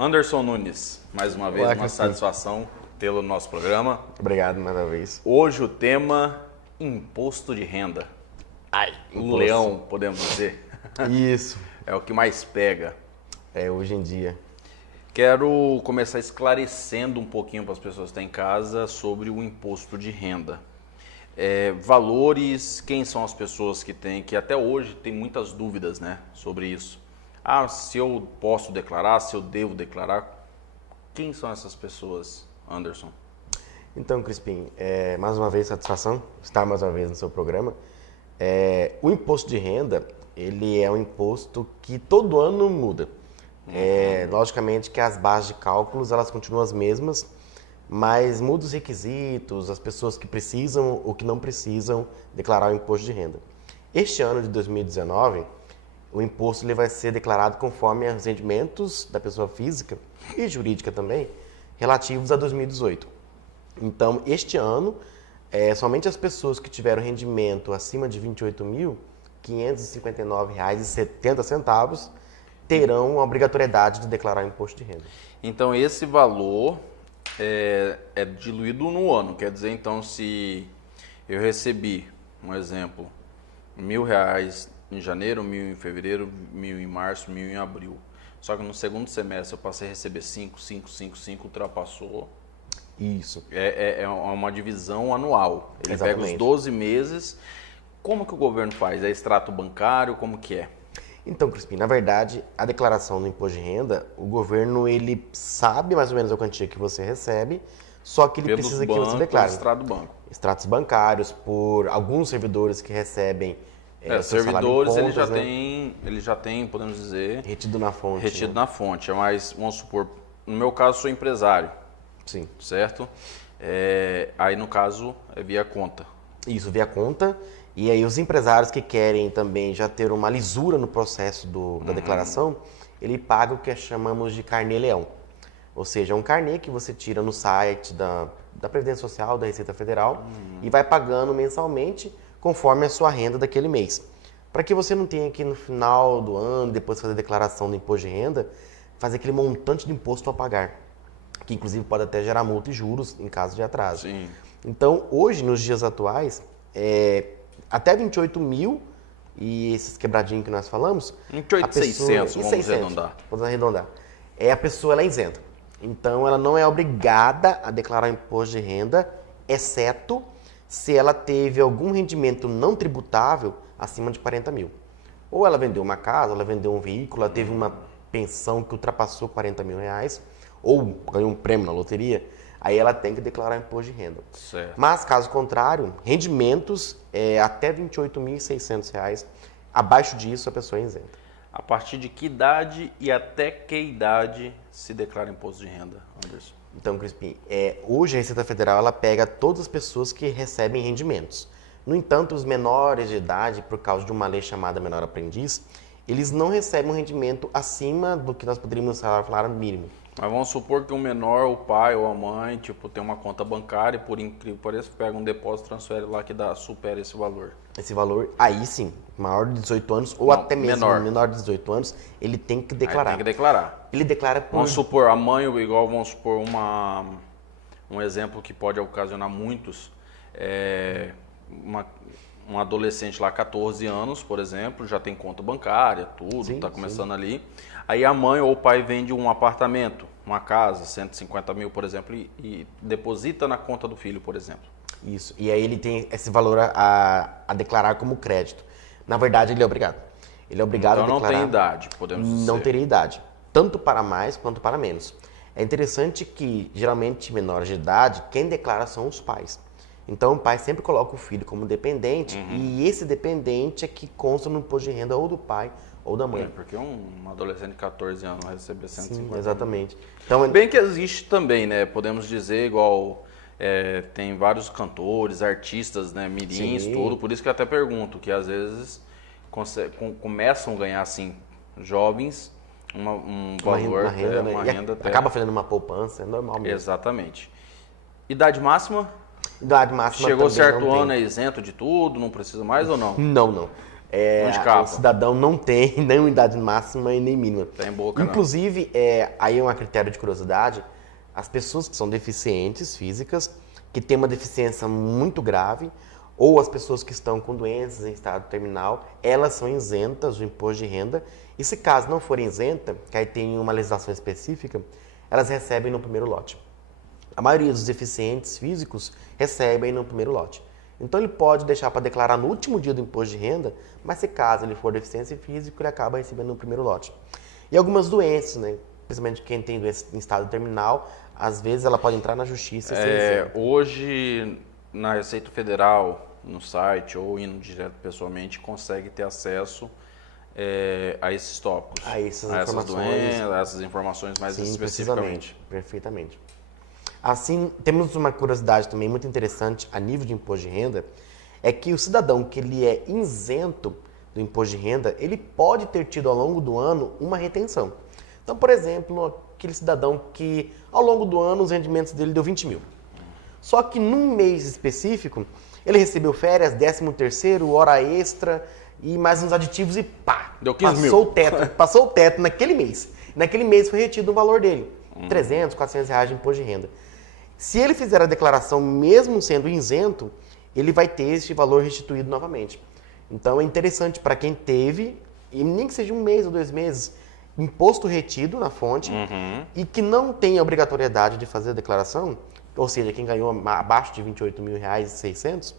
Anderson Nunes, mais uma vez, uma satisfação tê-lo no nosso programa. Obrigado mais uma vez. Hoje o tema, imposto de renda. Ai, o leão, podemos dizer. Isso. É o que mais pega. Hoje em dia. Quero começar esclarecendo um pouquinho para as pessoas que estão em casa sobre o imposto de renda. Valores, quem são as pessoas que até hoje tem muitas dúvidas, né, sobre isso. Se eu posso declarar, se eu devo declarar. Quem são essas pessoas, Anderson? Então, Crispim, mais uma vez, satisfação estar mais uma vez no seu programa. O imposto de renda, ele é um imposto que todo ano muda. Logicamente que as bases de cálculos, elas continuam as mesmas, mas muda os requisitos, as pessoas que precisam ou que não precisam declarar o imposto de renda. Este ano de 2019, o imposto ele vai ser declarado conforme os rendimentos da pessoa física e jurídica também, relativos a 2018. Então, este ano, somente as pessoas que tiveram rendimento acima de R$ 28.559,70 terão a obrigatoriedade de declarar o imposto de renda. Então, esse valor é diluído no ano. Quer dizer, então, se eu recebi, um exemplo, R$ 1.000 em janeiro, 1.000 em fevereiro, 1.000 em março, 1.000 em abril. Só que no segundo semestre eu passei a receber 5, ultrapassou. Isso. É uma divisão anual. Ele Exatamente. Pega os 12 meses. Como que o governo faz? É extrato bancário? Como que é? Então, Crispim, na verdade, a declaração do imposto de renda, o governo ele sabe mais ou menos a quantia que você recebe, só que ele precisa que você declare. Extrato do banco. Extratos bancários, por alguns servidores que recebem servidores, contas, ele já tem, podemos dizer... Retido na fonte. Retido na fonte. Mas, vamos supor, no meu caso, sou empresário. Sim. Certo? Aí, no caso, é via conta. Isso, via conta. E aí, os empresários que querem também já ter uma lisura no processo da declaração, ele paga o que chamamos de carnê-leão. Ou seja, é um carnê que você tira no site da Previdência Social, da Receita Federal, e vai pagando mensalmente conforme a sua renda daquele mês. Para que você não tenha que no final do ano, depois de fazer a declaração do imposto de renda, fazer aquele montante de imposto a pagar, que inclusive pode até gerar multa e juros em caso de atraso. Sim. Então, hoje, nos dias atuais, até 28 mil, e esses quebradinhos que nós falamos... 28.600, vamos arredondar. Vamos arredondar. A pessoa ela é isenta. Então, ela não é obrigada a declarar imposto de renda, exceto se ela teve algum rendimento não tributável acima de 40 mil. Ou ela vendeu uma casa, ela vendeu um veículo, ela teve uma pensão que ultrapassou 40 mil reais, ou ganhou um prêmio na loteria, aí ela tem que declarar imposto de renda. Certo. Mas, caso contrário, rendimentos até R$ 28.600, abaixo disso a pessoa é isenta. A partir de que idade e até que idade se declara imposto de renda, Anderson? Então, Crispim, hoje a Receita Federal ela pega todas as pessoas que recebem rendimentos. No entanto, os menores de idade, por causa de uma lei chamada Menor Aprendiz, eles não recebem um rendimento acima do que nós poderíamos falar mínimo. Mas vamos supor que o menor, o pai ou a mãe, tem uma conta bancária e, por incrível que pareça, pega um depósito e transfere lá que supera esse valor. Esse valor, aí sim, maior de 18 anos ou até mesmo menor de 18 anos, ele tem que declarar. Aí tem que declarar. Ele declara por... Vamos supor, a mãe, vamos supor um exemplo que pode ocasionar muitos, um adolescente lá, 14 anos, por exemplo, já tem conta bancária, tudo, está começando ali. Aí a mãe ou o pai vende um apartamento, uma casa, 150 mil, por exemplo, e deposita na conta do filho, por exemplo. Isso, e aí ele tem esse valor a declarar como crédito. Na verdade, ele é obrigado. Ele é obrigado então, a declarar. Não tem idade, podemos dizer. Não teria idade, tanto para mais quanto para menos. É interessante que, geralmente, menores de idade, quem declara são os pais. Então, o pai sempre coloca o filho como dependente, e esse dependente é que consta no imposto de renda ou do pai ou da mãe. Porque um adolescente de 14 anos vai receber 150 mil. Exatamente. Então, bem que existe também, né? Podemos dizer, igual tem vários cantores, artistas, né? Mirins, tudo. Por isso que eu até pergunto, que às vezes começam a ganhar, assim, jovens, um valor, uma renda, né? uma renda até... Acaba fazendo uma poupança, é normal mesmo. Exatamente. Idade máxima? Idade máxima chegou também certo não ano, tem. é isento de tudo, não precisa mais ou não? Não. Não escapa. O cidadão não tem nem unidade máxima e nem mínima. Tem boca, Inclusive, aí é um critério de curiosidade, as pessoas que são deficientes físicas, que têm uma deficiência muito grave, ou as pessoas que estão com doenças em estado terminal, elas são isentas do imposto de renda. E se caso não forem isentas, que aí tem uma legislação específica, elas recebem no primeiro lote. A maioria dos deficientes físicos recebem no primeiro lote. Então ele pode deixar para declarar no último dia do imposto de renda, mas se caso ele for deficiente físico, ele acaba recebendo no primeiro lote. E algumas doenças, né? Principalmente quem tem doença em estado terminal, às vezes ela pode entrar na justiça. Hoje, na Receita Federal, no site ou indo direto pessoalmente, consegue ter acesso a esses tópicos. A essas informações. Doenças, a essas informações mais especificamente. Perfeitamente. Assim, temos uma curiosidade também muito interessante a nível de imposto de renda, é que o cidadão que ele é isento do imposto de renda, ele pode ter tido ao longo do ano uma retenção. Então, por exemplo, aquele cidadão que ao longo do ano os rendimentos dele deu 20 mil. Só que num mês específico, ele recebeu férias, 13º, hora extra e mais uns aditivos e pá! Deu 15 mil. Passou o teto naquele mês. Naquele mês foi retido o valor dele. 300, 400 reais de imposto de renda. Se ele fizer a declaração mesmo sendo isento, ele vai ter esse valor restituído novamente. Então é interessante para quem teve, e nem que seja um mês ou 2 meses, imposto retido na fonte e que não tem a obrigatoriedade de fazer a declaração, ou seja, quem ganhou abaixo de R$28.600,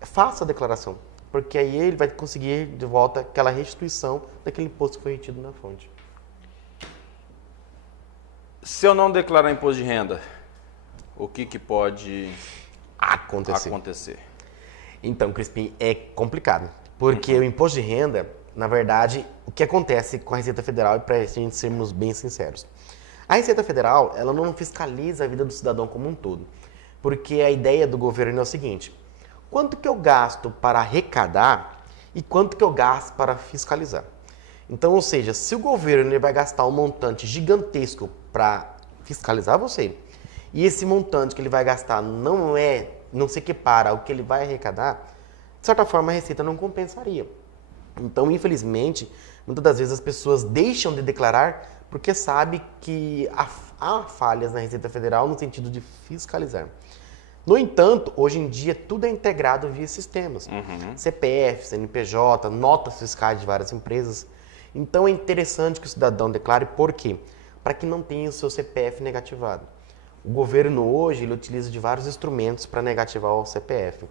faça a declaração, porque aí ele vai conseguir de volta aquela restituição daquele imposto que foi retido na fonte. Se eu não declarar imposto de renda, o que pode acontecer? Então, Crispim, é complicado, porque o imposto de renda, na verdade, o que acontece com a Receita Federal, e para a gente sermos bem sinceros, a Receita Federal, ela não fiscaliza a vida do cidadão como um todo, porque a ideia do governo é o seguinte: quanto que eu gasto para arrecadar e quanto que eu gasto para fiscalizar? Então, ou seja, se o governo ele vai gastar um montante gigantesco para fiscalizar você, e esse montante que ele vai gastar não se equipara ao que ele vai arrecadar, de certa forma a Receita não compensaria. Então, infelizmente, muitas das vezes as pessoas deixam de declarar porque sabe que há falhas na Receita Federal no sentido de fiscalizar. No entanto, hoje em dia tudo é integrado via sistemas. CPF, CNPJ, notas fiscais de várias empresas. Então é interessante que o cidadão declare. Por quê? Para que não tenha o seu CPF negativado. O governo hoje ele utiliza de vários instrumentos para negativar o CPF.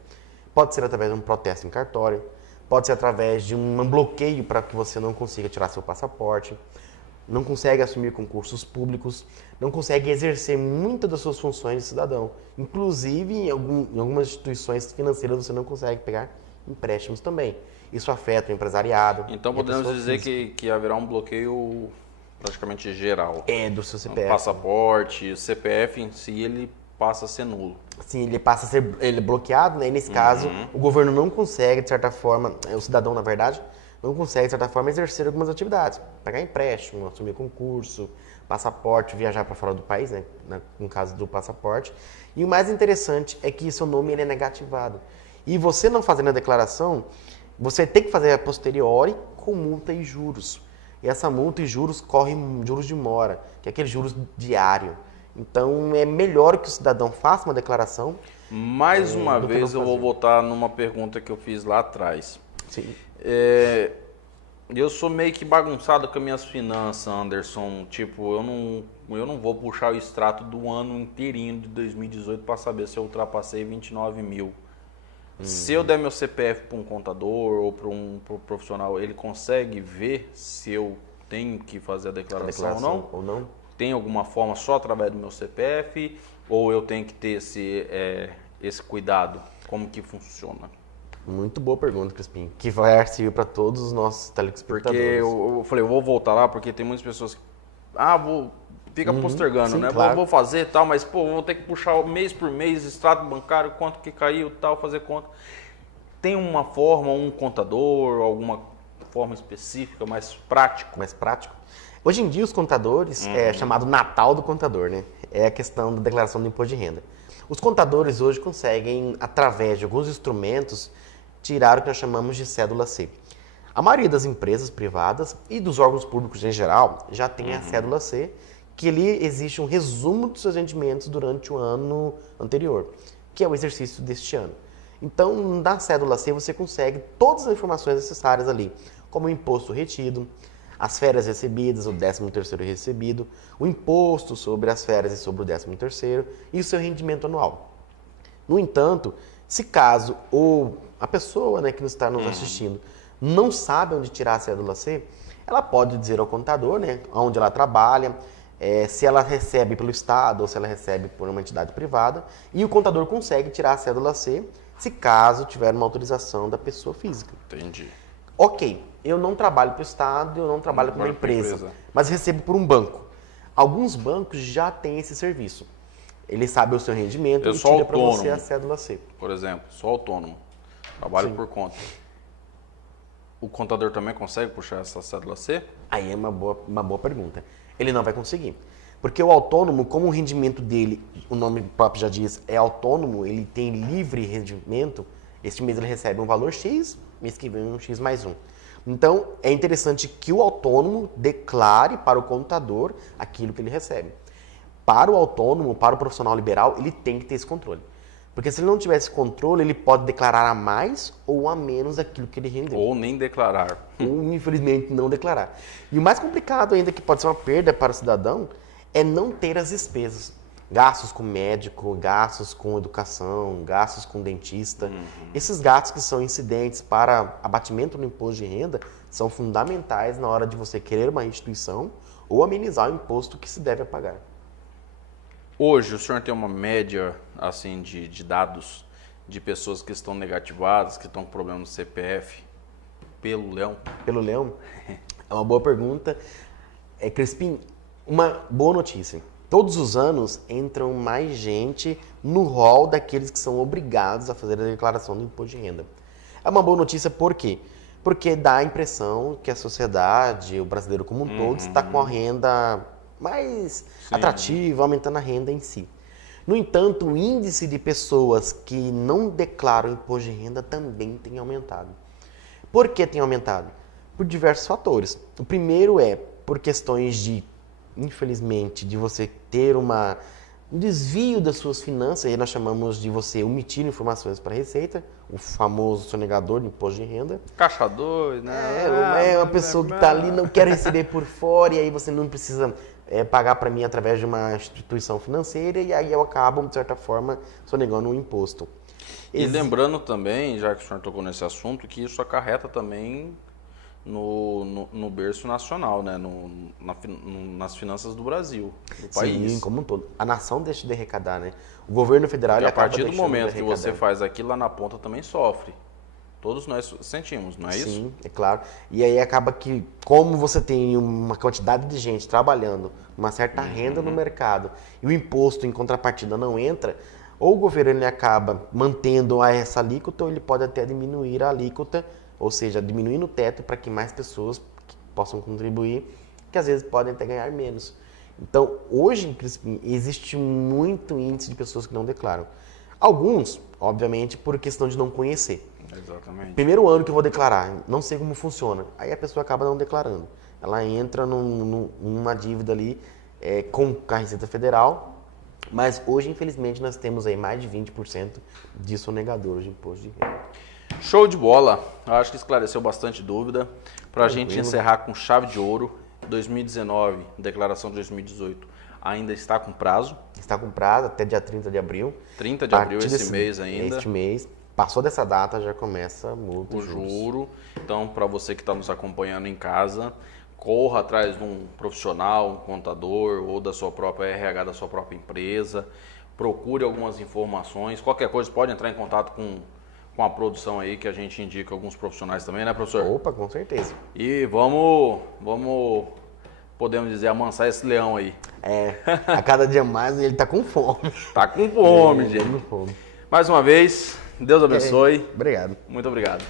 Pode ser através de um protesto em cartório, pode ser através de um bloqueio para que você não consiga tirar seu passaporte, não consegue assumir concursos públicos, não consegue exercer muitas das suas funções de cidadão. Inclusive, em algumas instituições financeiras você não consegue pegar empréstimos também. Isso afeta o empresariado. Então podemos dizer que haverá um bloqueio praticamente geral. Do seu CPF. O passaporte, o CPF em si, ele passa a ser nulo. Sim, ele passa a ser bloqueado, né? E nesse caso, o governo não consegue, de certa forma, o cidadão, na verdade, não consegue, de certa forma, exercer algumas atividades. Pagar empréstimo, assumir concurso, passaporte, viajar para fora do país, né? No caso do passaporte. E o mais interessante é que seu nome ele é negativado. E você não fazendo a declaração, você tem que fazer a posteriori com multa e juros. E essa multa e juros correm juros de mora, que é aquele juros diário. Então, é melhor que o cidadão faça uma declaração. Mais uma vez, eu vou voltar numa pergunta que eu fiz lá atrás. Sim. Eu sou meio que bagunçado com as minhas finanças, Anderson. Tipo, eu não vou puxar o extrato do ano inteirinho de 2018 para saber se eu ultrapassei 29 mil. Se eu der meu CPF para um contador ou para um profissional, ele consegue ver se eu tenho que fazer a declaração ou não? Tem alguma forma só através do meu CPF? Ou eu tenho que ter esse cuidado? Como que funciona? Muito boa pergunta, Crispim, que vai servir para todos os nossos telespectadores. Porque eu falei, eu vou voltar lá, porque tem muitas pessoas que... fica postergando, sim, né? Claro. Vou fazer tal, mas vou ter que puxar mês por mês, extrato bancário, quanto que caiu, tal, fazer conta. Tem uma forma, um contador, alguma forma específica, mais prático? Mais prático. Hoje em dia, os contadores, é chamado Natal do contador, né? É a questão da declaração do imposto de renda. Os contadores hoje conseguem, através de alguns instrumentos, tirar o que nós chamamos de cédula C. A maioria das empresas privadas e dos órgãos públicos em geral já tem a cédula C, que ali existe um resumo dos seus rendimentos durante o ano anterior, que é o exercício deste ano. Então, na cédula C, você consegue todas as informações necessárias ali, como o imposto retido, as férias recebidas, o 13º recebido, o imposto sobre as férias e sobre o 13º e o seu rendimento anual. No entanto, se caso a pessoa, né, que está nos assistindo não sabe onde tirar a cédula C, ela pode dizer ao contador, né, onde ela trabalha, se ela recebe pelo Estado ou se ela recebe por uma entidade privada, e o contador consegue tirar a cédula C, se caso tiver uma autorização da pessoa física. Entendi. Ok, eu não trabalho para o Estado, eu não trabalho para uma empresa, mas recebo por um banco. Alguns bancos já têm esse serviço. Ele sabe o seu rendimento e tira para você a cédula C. Por exemplo, sou autônomo, trabalho por conta. O contador também consegue puxar essa cédula C? Aí é uma boa pergunta. Ele não vai conseguir. Porque o autônomo, como o rendimento dele, o nome próprio já diz, é autônomo, ele tem livre rendimento, este mês ele recebe um valor X, mês que vem um X mais um. Então, é interessante que o autônomo declare para o contador aquilo que ele recebe. Para o autônomo, para o profissional liberal, ele tem que ter esse controle. Porque se ele não tiver esse controle, ele pode declarar a mais ou a menos aquilo que ele rendeu. Ou nem declarar. Ou, infelizmente, não declarar. E o mais complicado ainda, que pode ser uma perda para o cidadão, é não ter as despesas. Gastos com médico, gastos com educação, gastos com dentista. Esses gastos que são incidentes para abatimento no imposto de renda são fundamentais na hora de você querer uma instituição ou amenizar o imposto que se deve pagar. Hoje, o senhor tem uma média assim, de dados de pessoas que estão negativadas, que estão com problema no CPF, pelo leão? Pelo leão? É uma boa pergunta. Crispim, uma boa notícia. Todos os anos entram mais gente no rol daqueles que são obrigados a fazer a declaração do imposto de renda. É uma boa notícia por quê? Porque dá a impressão que a sociedade, o brasileiro como um todo, está com a renda mais atrativa, aumentando a renda em si. No entanto, o índice de pessoas que não declaram imposto de renda também tem aumentado. Por que tem aumentado? Por diversos fatores. O primeiro é por questões de, infelizmente, de você ter um desvio das suas finanças, e nós chamamos de você omitir informações para a Receita, o famoso sonegador de imposto de renda. Caixa 2, né? É uma pessoa que está ali, não quer receber por fora, e aí você não precisa pagar para mim através de uma instituição financeira, e aí eu acabo, de certa forma, sonegando um imposto. E lembrando também, já que o senhor tocou nesse assunto, que isso acarreta também no berço nacional, né? Nas finanças do Brasil, do país. Sim, como um todo. A nação deixa de arrecadar, né? O governo federal... E a partir do momento que você faz aquilo, lá na ponta também sofre. Todos nós sentimos, não é isso? Sim, é claro. E aí acaba que, como você tem uma quantidade de gente trabalhando, uma certa renda no mercado, e o imposto em contrapartida não entra, ou o governo ele acaba mantendo essa alíquota, ou ele pode até diminuir a alíquota, ou seja, diminuindo o teto para que mais pessoas possam contribuir, que às vezes podem até ganhar menos. Então, hoje, existe muito índice de pessoas que não declaram. Alguns, obviamente, por questão de não conhecer. Exatamente. Primeiro ano que eu vou declarar, não sei como funciona. Aí a pessoa acaba não declarando. Ela entra numa dívida ali com a Receita Federal, mas hoje, infelizmente, nós temos aí mais de 20% de sonegadores de imposto de renda. Show de bola. Eu acho que esclareceu bastante dúvida. Para a gente encerrar com chave de ouro, 2019, declaração de 2018, ainda está com prazo? Está com prazo até dia 30 de abril. 30 de abril, esse mês ainda. Este mês. Passou dessa data, já começa a multa. O juro. Então, para você que está nos acompanhando em casa, corra atrás de um profissional, um contador ou da sua própria RH, da sua própria empresa. Procure algumas informações. Qualquer coisa, pode entrar em contato com a produção aí, que a gente indica alguns profissionais também, né, professor? Opa, com certeza. E vamos, podemos dizer, amansar esse leão aí. A cada dia mais ele tá com fome. Tá com fome, gente. Com fome. Mais uma vez, Deus abençoe. Obrigado. Muito obrigado.